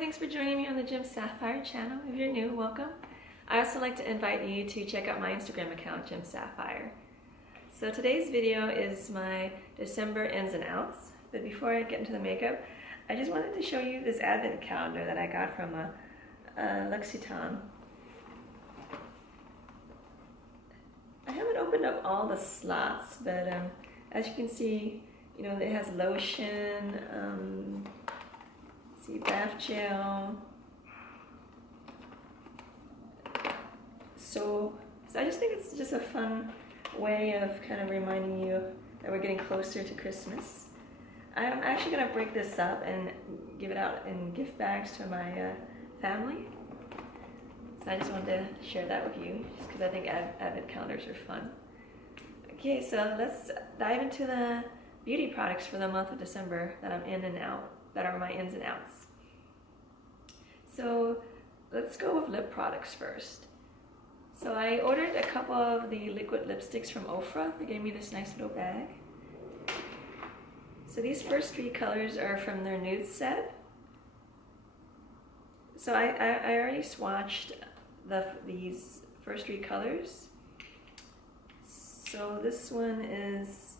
thanks for joining me on the Gem Sapphire channel. If you're new, welcome. I also like to invite you to check out my Instagram account, Gem Sapphire. So today's video is my December ins and outs. But before I get into the makeup, I just wanted to show you this advent calendar that I got from L'Occitane. I haven't opened up all the slots, but as you can see, you know, it has lotion, see, bath gel. So I just think it's just a fun way of kind of reminding you that we're getting closer to Christmas. I'm actually going to break this up and give it out in gift bags to my family. So I just wanted to share that with you, just because I think advent calendars are fun. Okay, so let's dive into the beauty products for the month of December that I'm in and out, that are my ins and outs. So let's go with lip products first. So I ordered a couple of the liquid lipsticks from Ofra. They gave me this nice little bag. So these first three colors are from their nude set. So I already swatched these first three colors. So this one is,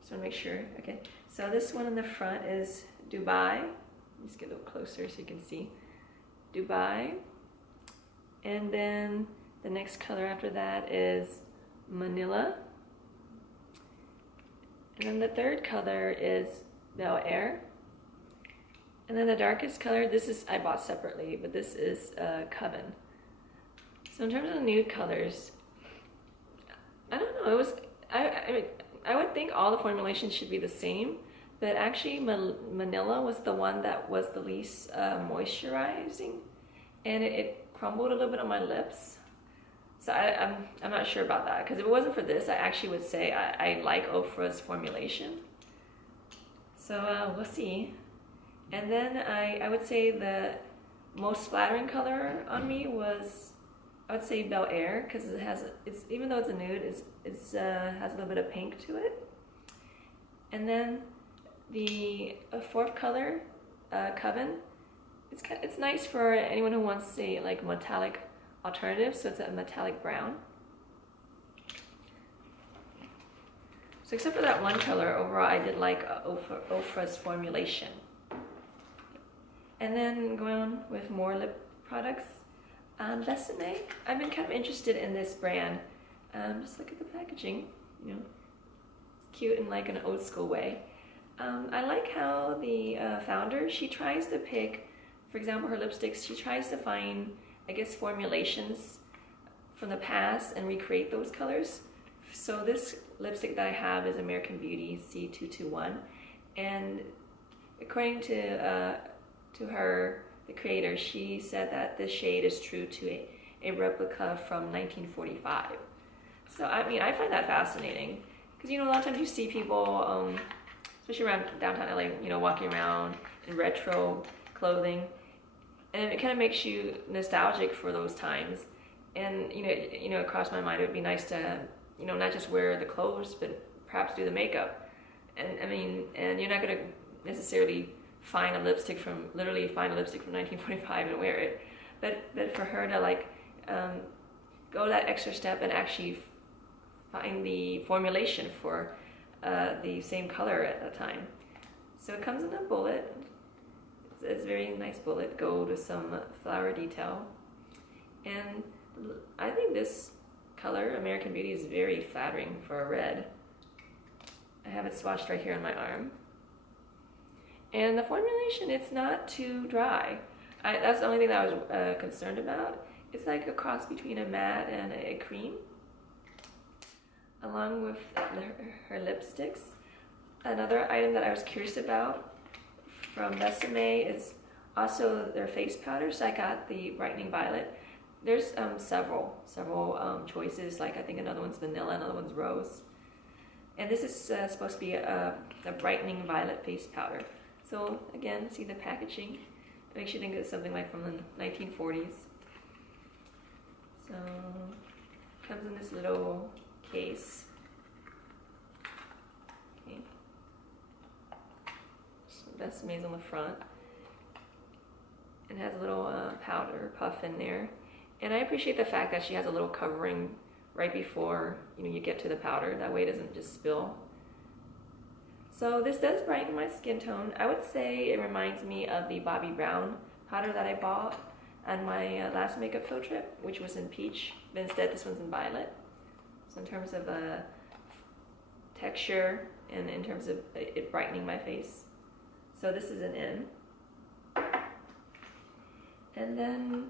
just want to make sure, okay. So this one in the front is Dubai. Let's get a little closer so you can see. Dubai. And then the next color after that is Manilla. And then the third color is Beige. And then the darkest color, this is, I bought separately, but this is Coven. So in terms of the nude colors, I don't know, it was, I would think all the formulations should be the same, but actually Manilla was the one that was the least moisturizing, and it crumbled a little bit on my lips. So I'm not sure about that, because if it wasn't for this, I actually would say I like Ofra's formulation. So we'll see. And then I would say the most flattering color on me was, I would say Beige, because it has, even though it's a nude, it has a little bit of pink to it. And then the fourth color, Coven, it's nice for anyone who wants a like metallic alternative, so it's a metallic brown. So except for that one color, overall I did like Ofra's formulation. And then going on with more lip products, Besame. I've been kind of interested in this brand. Just look at the packaging, you know, it's cute in like an old school way. I like how the founder, she tries to pick, for example, her lipsticks, she tries to find, I guess, formulations from the past and recreate those colors. So this lipstick that I have is American Beauty C221, and according to her, the creator, she said that this shade is true to a replica from 1945. So I mean, I find that fascinating, because you know, a lot of times you see people, especially around downtown LA, you know, walking around in retro clothing, and it kind of makes you nostalgic for those times. And you know, it crossed my mind, it would be nice to, you know, not just wear the clothes, but perhaps do the makeup. And I mean, and you're not going to necessarily find a lipstick from 1945 and wear it, but for her to like go that extra step and actually find the formulation for the same color at the time. So it comes in a bullet. It's a very nice bullet gold with some flower detail, and I think this color, American Beauty, is very flattering for a red. I have it swatched right here on my arm. And the formulation, it's not too dry. That's the only thing that I was concerned about. It's like a cross between a matte and a cream, along with her lipsticks. Another item that I was curious about from Besame is also their face powder. So I got the Brightening Violet. There's several choices. Like I think another one's vanilla, another one's rose. And this is supposed to be a Brightening Violet face powder. So again, see the packaging. It makes you think it's something like from the 1940s. So it comes in this little case. Okay. So Besame's on the front. and has a little powder puff in there. And I appreciate the fact that she has a little covering right before you get to the powder. That way it doesn't just spill. So this does brighten my skin tone. I would say it reminds me of the Bobbi Brown powder that I bought on my last makeup field trip, which was in peach, but instead this one's in violet. So in terms of texture and in terms of it brightening my face. So this is an N. And then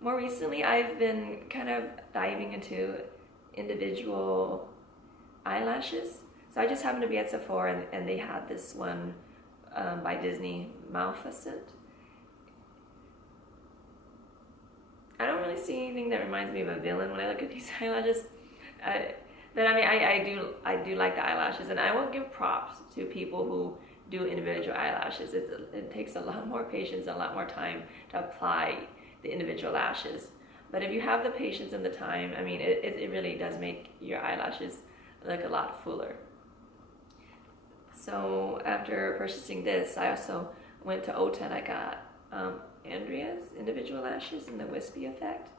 more recently I've been kind of diving into individual eyelashes. So I just happened to be at Sephora and they had this one by Disney Maleficent. I don't really see anything that reminds me of a villain when I look at these eyelashes. But I mean, I do like the eyelashes, and I will give props to people who do individual eyelashes. It takes a lot more patience and a lot more time to apply the individual lashes. But if you have the patience and the time, I mean, it really does make your eyelashes look a lot fuller. So after purchasing this, I also went to Ulta and I got Andrea's Individual Lashes in the wispy effect.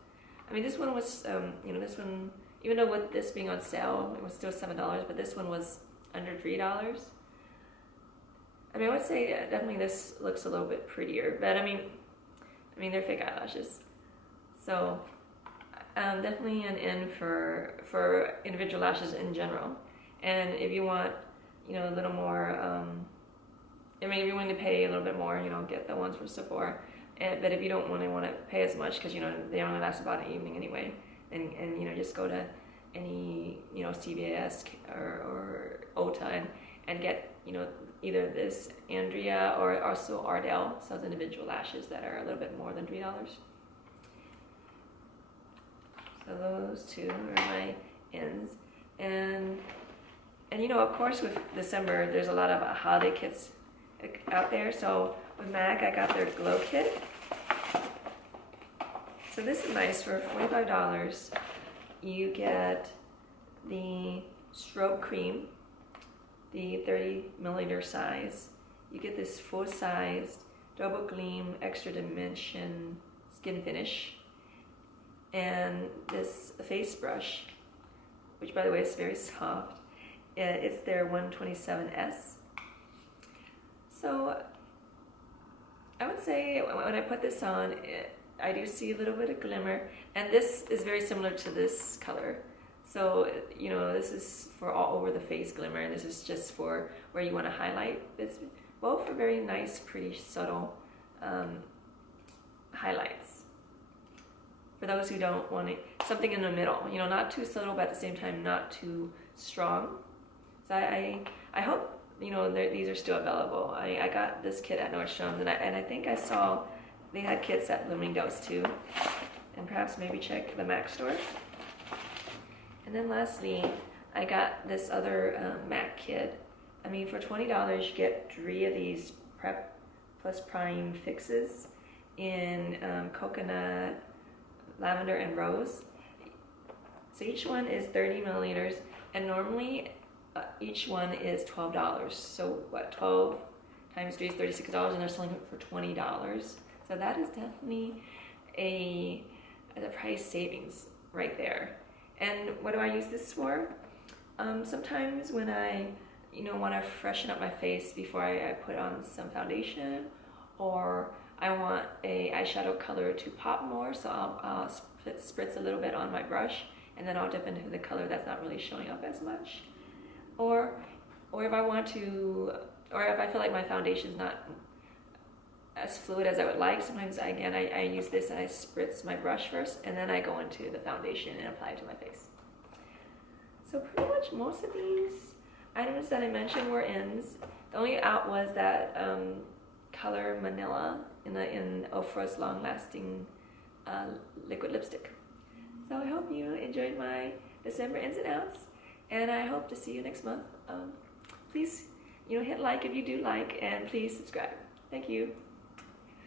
I mean, this one was, this one, even though with this being on sale, it was still $7, but this one was under $3. I mean, I would say definitely this looks a little bit prettier, but I mean, they're fake eyelashes. So definitely an in for individual lashes in general. And if you want, a little more, if you're willing to pay a little bit more, get the ones from Sephora. But if you don't want to pay as much, because they only last about an evening anyway, and just go to any CVS or Ulta and get either this Andrea or also Ardell sells individual lashes that are a little bit more than $3. So those two are my ends, and of course with December there's a lot of holiday kits out there. So with MAC I got their glow kit. So this is nice. For $45 you get the Strobe cream, the 30 milliliter size. You get this full-sized Doublegleam extra dimension Skinfinish, and this face brush, which by the way is very soft. It's their 127S. So I would say when I put this on, I do see a little bit of glimmer, and this is very similar to this color. So, this is for all over the face glimmer, and this is just for where you want to highlight. It's both are very nice, pretty subtle highlights. For those who don't want something in the middle, not too subtle, but at the same time not too strong. So I hope, these are still available. I got this kit at Nordstrom, and I think I saw they had kits at Bloomingdale's too, and perhaps maybe check the MAC store. And then lastly, I got this other MAC kit. For $20 you get 3 of these Prep Plus Prime fixes in coconut, lavender, and rose. So each one is 30 milliliters, and normally each one is $12. So what, 12 times 3 is $36, and they're selling it for $20. So that is definitely a price savings right there. And what do I use this for? Sometimes when I want to freshen up my face before I put on some foundation, or I want a eyeshadow color to pop more, so I'll spritz a little bit on my brush, and then I'll dip into the color that's not really showing up as much. Or if I want to, or if I feel like my foundation's not as fluid as I would like, sometimes I use this and I spritz my brush first, and then I go into the foundation and apply it to my face. So pretty much most of these items that I mentioned were ins. The only out was that color Manilla in Ofra's long-lasting liquid lipstick. So I hope you enjoyed my December ins and outs, and I hope to see you next month. Please, hit like if you do like, and please subscribe. Thank you.